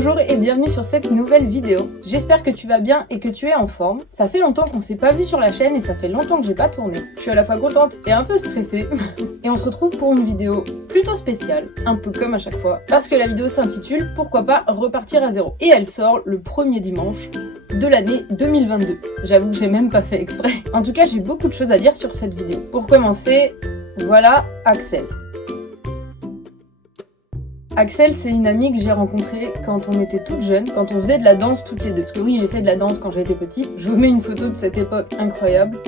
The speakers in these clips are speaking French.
Bonjour et bienvenue sur cette nouvelle vidéo. J'espère que tu vas bien et que tu es en forme. Ça fait longtemps qu'on s'est pas vu sur la chaîne et ça fait longtemps que j'ai pas tourné. Je suis à la fois contente et un peu stressée. Et on se retrouve pour une vidéo plutôt spéciale, un peu comme à chaque fois, parce que la vidéo s'intitule Pourquoi pas repartir à zéro. Et elle sort le premier dimanche de l'année 2022. J'avoue que j'ai même pas fait exprès. En tout cas, j'ai beaucoup de choses à dire sur cette vidéo. Pour commencer, voilà Axel. Axel, c'est une amie que j'ai rencontrée quand on était toutes jeunes, quand on faisait de la danse toutes les deux. Parce que oui, j'ai fait de la danse quand j'étais petite. Je vous mets une photo de cette époque incroyable.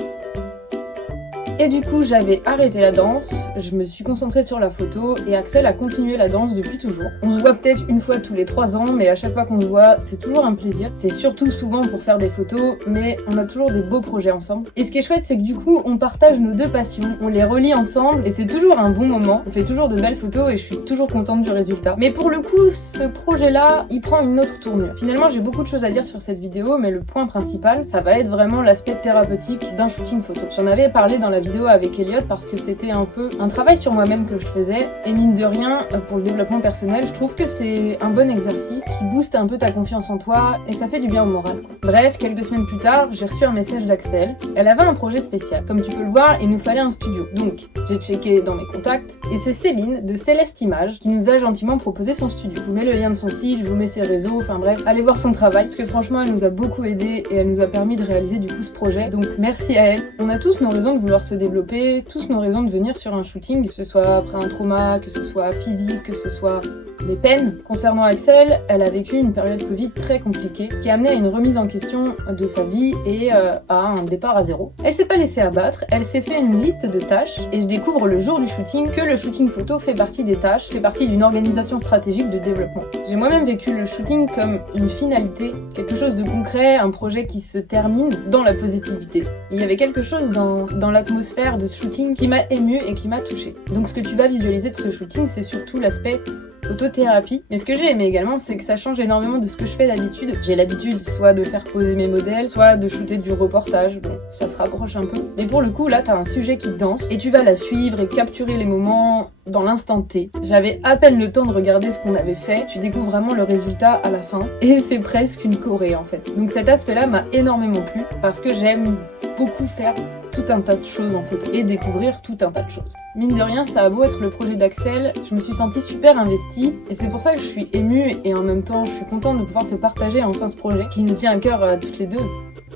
Et du coup, j'avais arrêté la danse, je me suis concentrée sur la photo et Axel a continué la danse depuis toujours. On se voit peut-être une fois tous les 3 ans, mais à chaque fois qu'on se voit, c'est toujours un plaisir. C'est surtout souvent pour faire des photos, mais on a toujours des beaux projets ensemble. Et ce qui est chouette, c'est que du coup, on partage nos deux passions, on les relie ensemble et c'est toujours un bon moment. On fait toujours de belles photos et je suis toujours contente du résultat. Mais pour le coup, ce projet-là, il prend une autre tournure. Finalement, j'ai beaucoup de choses à dire sur cette vidéo, mais le point principal, ça va être vraiment l'aspect thérapeutique d'un shooting photo. J'en avais parlé dans la vidéo avec Elliot parce que c'était un peu un travail sur moi-même que je faisais et mine de rien pour le développement personnel je trouve que c'est un bon exercice qui booste un peu ta confiance en toi et ça fait du bien au moral quoi. Bref, quelques semaines plus tard j'ai reçu un message d'Axel. Elle avait un projet spécial, comme tu peux le voir il nous fallait un studio, donc j'ai checké dans mes contacts et c'est Céline de Céleste Images qui nous a gentiment proposé son studio. Je vous mets le lien de son site, je vous mets ses réseaux, enfin bref, allez voir son travail parce que franchement elle nous a beaucoup aidé et elle nous a permis de réaliser du coup ce projet, donc merci à elle. On a tous nos raisons de vouloir se développer, tous nos raisons de venir sur un shooting, que ce soit après un trauma, que ce soit physique, que ce soit des peines. Concernant Axel, elle a vécu une période Covid très compliquée, ce qui a amené à une remise en question de sa vie et à un départ à zéro. Elle s'est pas laissée abattre, elle s'est fait une liste de tâches et je découvre le jour du shooting que le shooting photo fait partie des tâches, fait partie d'une organisation stratégique de développement. J'ai moi-même vécu le shooting comme une finalité, quelque chose de concret, un projet qui se termine dans la positivité. Et il y avait quelque chose dans l'atmosphère de ce shooting qui m'a émue et qui m'a touchée. Donc ce que tu vas visualiser de ce shooting, c'est surtout l'aspect photothérapie. Mais ce que j'ai aimé également, c'est que ça change énormément de ce que je fais d'habitude. J'ai l'habitude soit de faire poser mes modèles, soit de shooter du reportage. Bon, ça se rapproche un peu. Mais pour le coup, là, t'as un sujet qui danse et tu vas la suivre et capturer les moments dans l'instant T. J'avais à peine le temps de regarder ce qu'on avait fait. Tu découvres vraiment le résultat à la fin. Et c'est presque une choré en fait. Donc cet aspect-là m'a énormément plu parce que j'aime beaucoup faire tout un tas de choses en photo et découvrir tout un tas de choses. Mine de rien, ça a beau être le projet d'Axel, je me suis sentie super investie et c'est pour ça que je suis émue et en même temps je suis contente de pouvoir te partager enfin ce projet qui nous tient à cœur à toutes les deux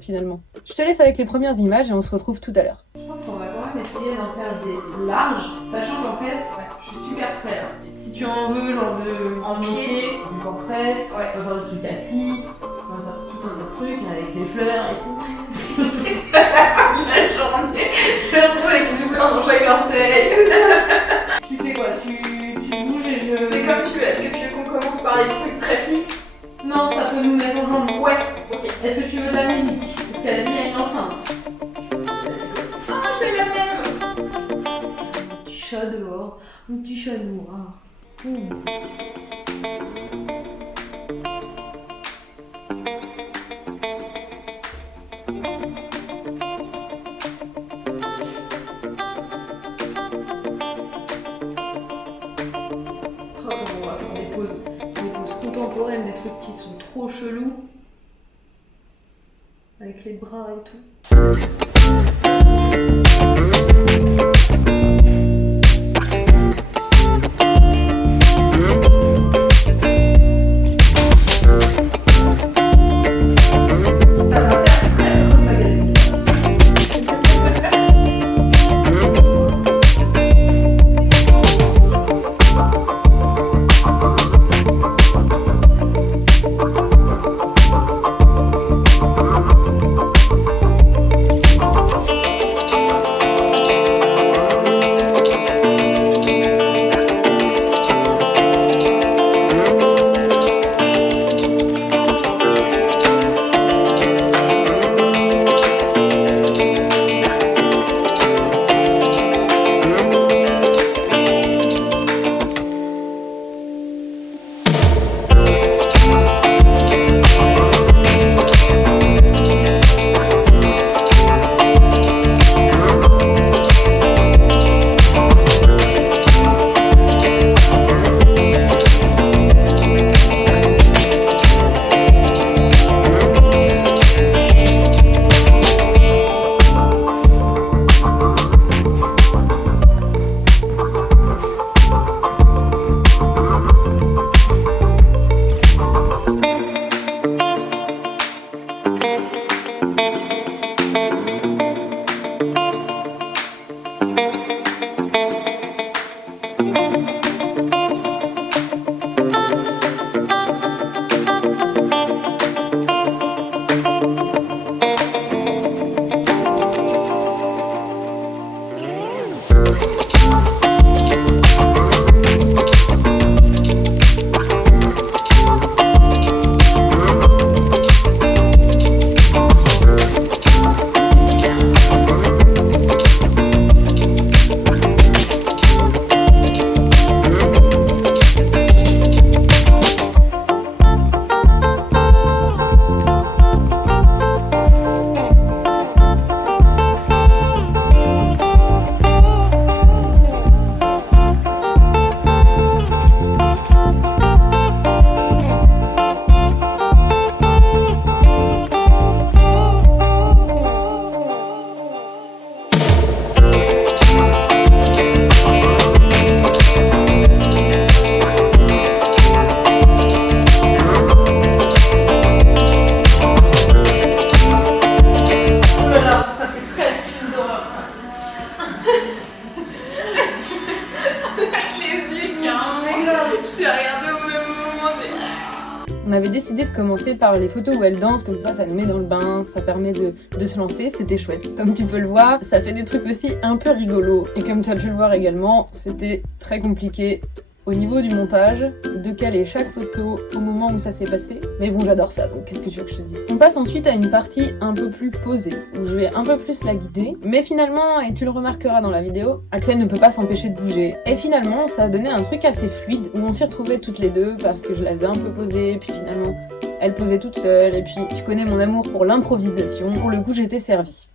finalement. Je te laisse avec les premières images et on se retrouve tout à l'heure. Je pense qu'on va quand même essayer d'en faire des larges, sachant qu'en fait, je suis super prête. Si tu en veux, genre en entier, du portrait, on va faire des trucs assis, on va faire tout un autre truc avec les fleurs et tout. La journée, je me retrouve avec des fleurs dans chaque orteil. Tu fais quoi? Tu bouges et je... C'est comme tu veux. Est-ce que tu veux qu'on commence par les trucs très fixes? Non, ça peut nous mettre en jambe. Ouais, ok. Est-ce que tu veux de la musique? Parce qu'à la vie, il y a une enceinte. Ah, je fais la même. Un petit chat dehors, un petit chat noir. On va faire des poses contemporaines, des trucs qui sont trop chelous. Avec les bras et tout. On avait décidé de commencer par les photos où elle danse, comme ça nous met dans le bain, ça permet de se lancer, c'était chouette. Comme tu peux le voir, ça fait des trucs aussi un peu rigolos. Et comme tu as pu le voir également, c'était très compliqué au niveau du montage, de caler chaque photo au moment où ça s'est passé. Mais bon, j'adore ça, donc qu'est-ce que tu veux que je te dise? On passe ensuite à une partie un peu plus posée, où je vais un peu plus la guider. Mais finalement, et tu le remarqueras dans la vidéo, Axel ne peut pas s'empêcher de bouger. Et finalement, ça a donné un truc assez fluide, où on s'y retrouvait toutes les deux, parce que je la faisais un peu poser, puis finalement, elle posait toute seule, et puis tu connais mon amour pour l'improvisation. Pour le coup, j'étais servie.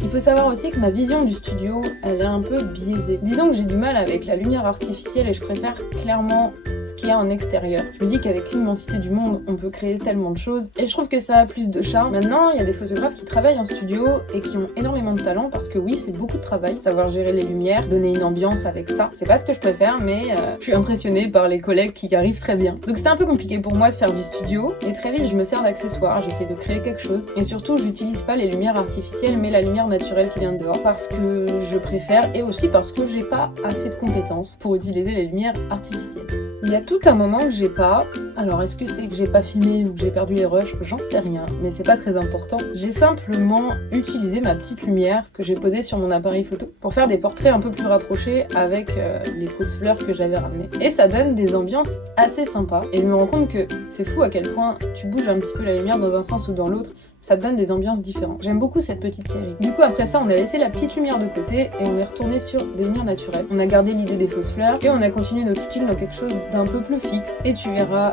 Il faut savoir aussi que ma vision du studio, elle est un peu biaisée. Disons que j'ai du mal avec la lumière artificielle et je préfère clairement ce qu'il y a en extérieur. Je me dis qu'avec l'immensité du monde, on peut créer tellement de choses et je trouve que ça a plus de charme. Maintenant, il y a des photographes qui travaillent en studio et qui ont énormément de talent parce que oui, c'est beaucoup de travail, savoir gérer les lumières, donner une ambiance avec ça. C'est pas ce que je préfère, mais je suis impressionnée par les collègues qui y arrivent très bien. Donc c'est un peu compliqué pour moi de faire du studio et très vite je me sers d'accessoires, j'essaie de créer quelque chose et surtout j'utilise pas les lumières artificielles mais la lumière naturelle qui vient de dehors parce que je préfère et aussi parce que j'ai pas assez de compétences pour utiliser les lumières artificielles. Il y a tout un moment que j'ai pas, alors est-ce que c'est que j'ai pas filmé ou que j'ai perdu les rushs, j'en sais rien, mais c'est pas très important. J'ai simplement utilisé ma petite lumière que j'ai posée sur mon appareil photo pour faire des portraits un peu plus rapprochés avec les fausses fleurs que j'avais ramenées. Et ça donne des ambiances assez sympas et je me rends compte que c'est fou à quel point tu bouges un petit peu la lumière dans un sens ou dans l'autre, ça donne des ambiances différentes. J'aime beaucoup cette petite série. Du coup, après ça, on a laissé la petite lumière de côté et on est retourné sur des lumières naturelles. On a gardé l'idée des fausses fleurs et on a continué notre style dans quelque chose d'un peu plus fixe. Et tu verras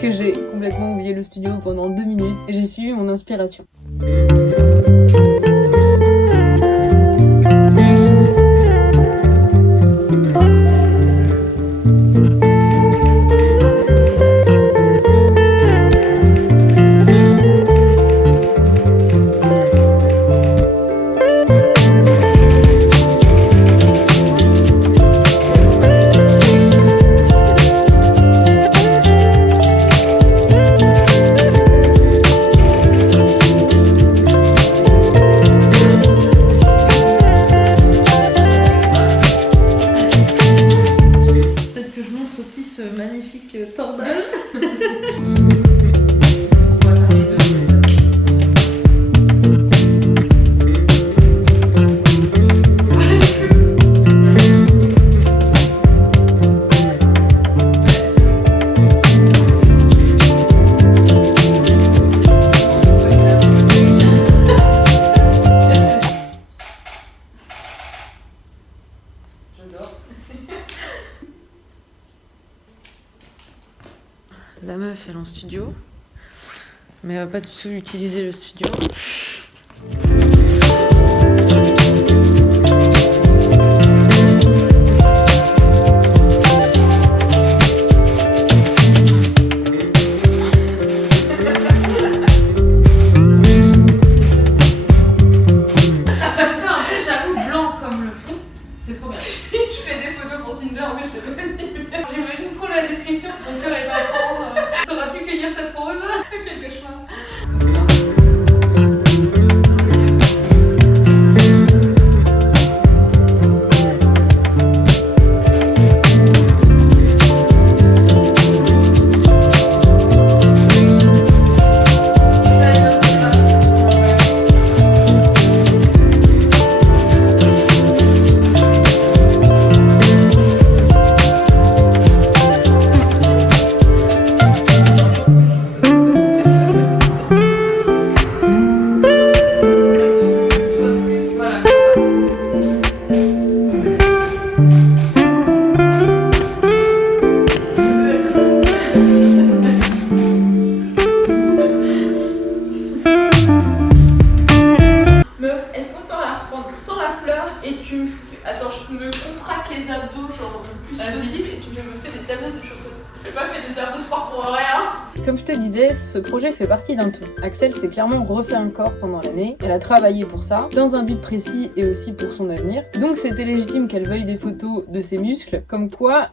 que j'ai complètement oublié le studio pendant 2 minutes et j'ai suivi mon inspiration. un studio, mais elle va pas du tout utiliser le studio. J'imagine trop la description, mon cœur est à prendre. Sauras-tu cueillir cette rose? Quelque chemin. Attends, je me contracte les abdos genre le plus possible et tu me fais des tableaux de chocolat. Je vais pas fait des abdos sport pour rien. Comme je te disais, ce projet fait partie d'un tout. Axel s'est clairement refait un corps pendant l'année, elle a travaillé pour ça, dans un but précis et aussi pour son avenir. Donc c'était légitime qu'elle veuille des photos de ses muscles, comme quoi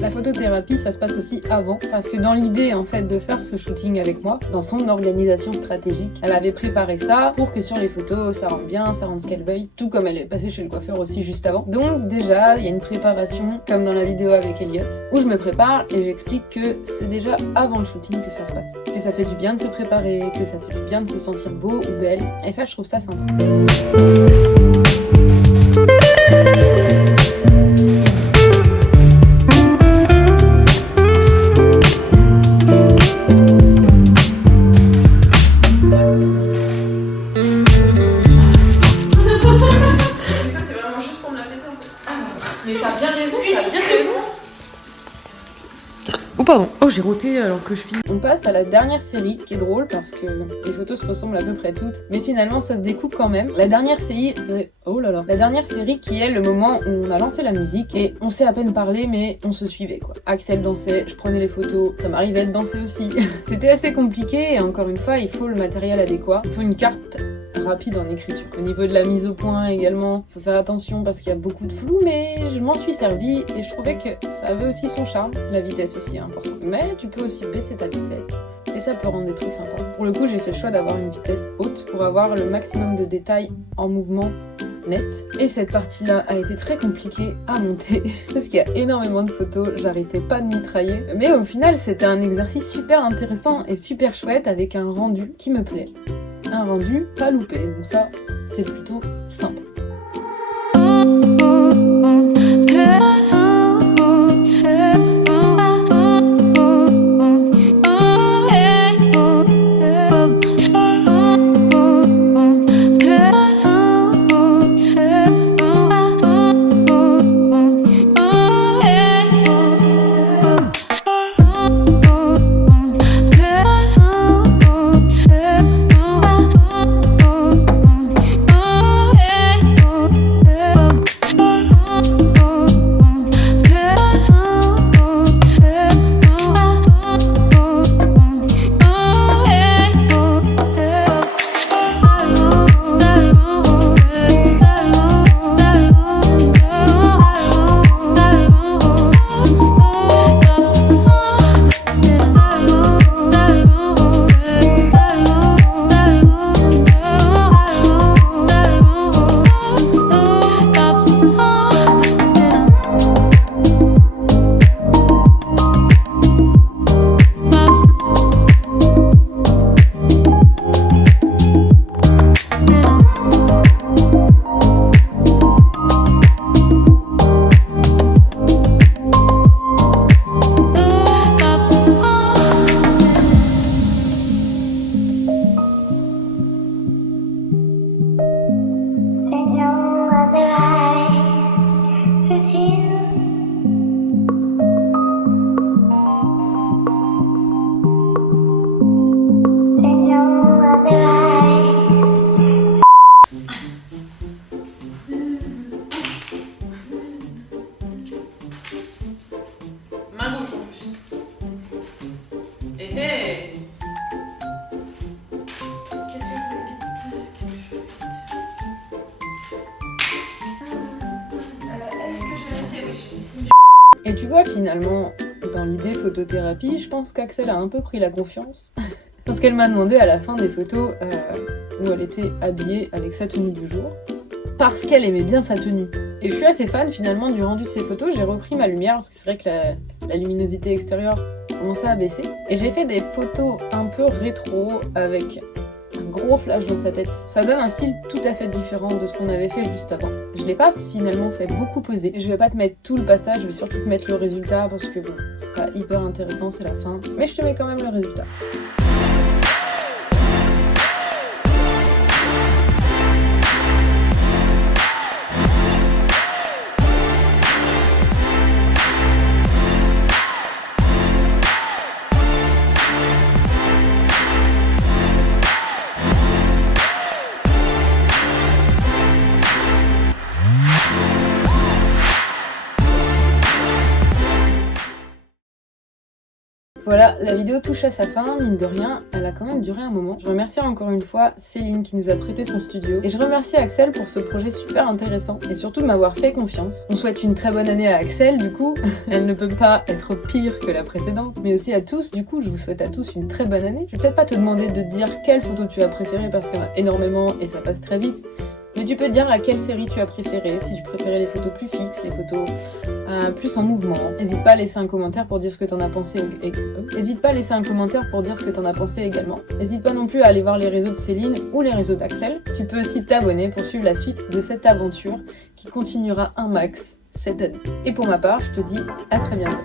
la photothérapie, ça se passe aussi avant, parce que dans l'idée en fait de faire ce shooting avec moi, dans son organisation stratégique, elle avait préparé ça pour que sur les photos ça rende bien, ça rende ce qu'elle veuille, tout comme elle est passée chez le coiffeur aussi juste avant. Donc déjà, il y a une préparation, comme dans la vidéo avec Elliot, où je me prépare et j'explique que c'est déjà avant le shooting que ça se passe, que ça fait du bien de se préparer, que ça fait du bien de se sentir beau ou belle, et ça je trouve ça sympa. Mais t'as bien raison. Oh pardon, oh j'ai roté alors que je filme. On passe à la dernière série, ce qui est drôle parce que les photos se ressemblent à peu près toutes, mais finalement ça se découpe quand même. La dernière série, la dernière série qui est le moment où on a lancé la musique et on s'est à peine parlé mais on se suivait quoi. Axel dansait, je prenais les photos, ça m'arrivait de danser aussi. C'était assez compliqué et encore une fois il faut le matériel adéquat, il faut une carte rapide en écriture. Au niveau de la mise au point également, faut faire attention parce qu'il y a beaucoup de flou, mais je m'en suis servi et je trouvais que ça avait aussi son charme. La vitesse aussi est importante. Mais tu peux aussi baisser ta vitesse et ça peut rendre des trucs sympas. Pour le coup, j'ai fait le choix d'avoir une vitesse haute pour avoir le maximum de détails en mouvement net. Et cette partie-là a été très compliquée à monter parce qu'il y a énormément de photos, j'arrêtais pas de mitrailler. Mais au final, c'était un exercice super intéressant et super chouette avec un rendu qui me plaît. Un rendu pas loupé, donc ça, c'est plutôt sympa. Et tu vois, finalement, dans l'idée photothérapie, je pense qu'Axel a un peu pris la confiance. Parce qu'elle m'a demandé à la fin des photos où elle était habillée avec sa tenue du jour. Parce qu'elle aimait bien sa tenue. Et je suis assez fan finalement du rendu de ces photos. J'ai repris ma lumière parce que c'est vrai que la luminosité extérieure commençait à baisser. Et j'ai fait des photos un peu rétro avec un gros flash dans sa tête. Ça donne un style tout à fait différent de ce qu'on avait fait juste avant. Je l'ai pas finalement fait beaucoup poser. Je vais pas te mettre tout le passage, je vais surtout te mettre le résultat parce que bon, c'est pas hyper intéressant, c'est la fin. Mais je te mets quand même le résultat. Voilà, la vidéo touche à sa fin, mine de rien, elle a quand même duré un moment. Je remercie encore une fois Céline qui nous a prêté son studio. Et je remercie Axel pour ce projet super intéressant et surtout de m'avoir fait confiance. On souhaite une très bonne année à Axel, du coup. Elle ne peut pas être pire que la précédente. Mais aussi à tous, du coup, je vous souhaite à tous une très bonne année. Je vais peut-être pas te demander de dire quelle photo tu as préférée parce qu'il y en a énormément et ça passe très vite. Mais tu peux dire laquelle série tu as préférée, si tu préférais les photos plus fixes, les photos plus en mouvement. N'hésite pas à laisser un commentaire pour dire ce que t'en as pensé. N'hésite pas à laisser un commentaire pour dire ce que t'en as pensé également. N'hésite pas non plus à aller voir les réseaux de Céline ou les réseaux d'Axel. Tu peux aussi t'abonner pour suivre la suite de cette aventure qui continuera un max cette année. Et pour ma part, je te dis à très bientôt.